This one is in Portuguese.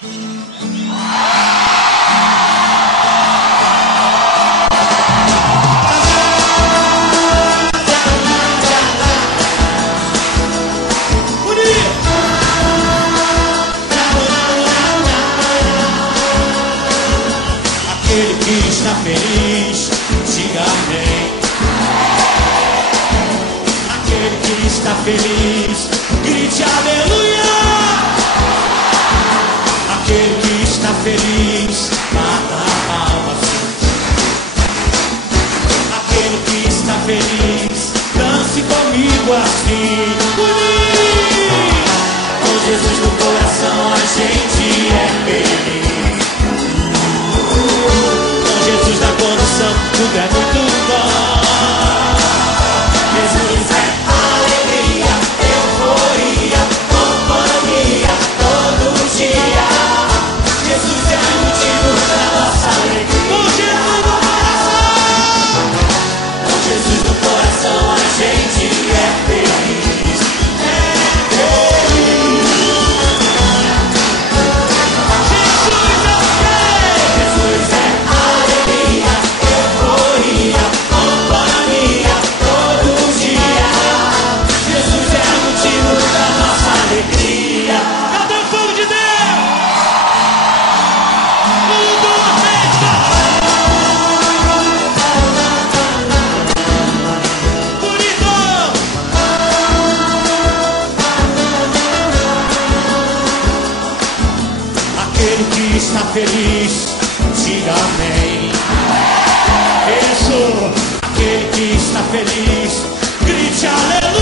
Aquele que está feliz, diga amém. Aquele que está feliz, grite aleluia. Aquele que está feliz, bata palmas. Aquele que está feliz, dance comigo assim. Com Jesus no coração a gente é feliz. Com Jesus na condição, tudo é muito bom. Jesus é alegria, euforia, companhia, todo dia. Jesus é o motivo da nossa alegria. Com Jesus no coração, com Jesus no coração a gente é feliz. É feliz. Jesus é alegria, euforia, companhia, todo dia. Jesus é o motivo da nossa alegria. Cadê o povo de Deus? Mundo aceita. Bonito. Aquele que está feliz, diga amém. Isso, aquele que está feliz, grite aleluia.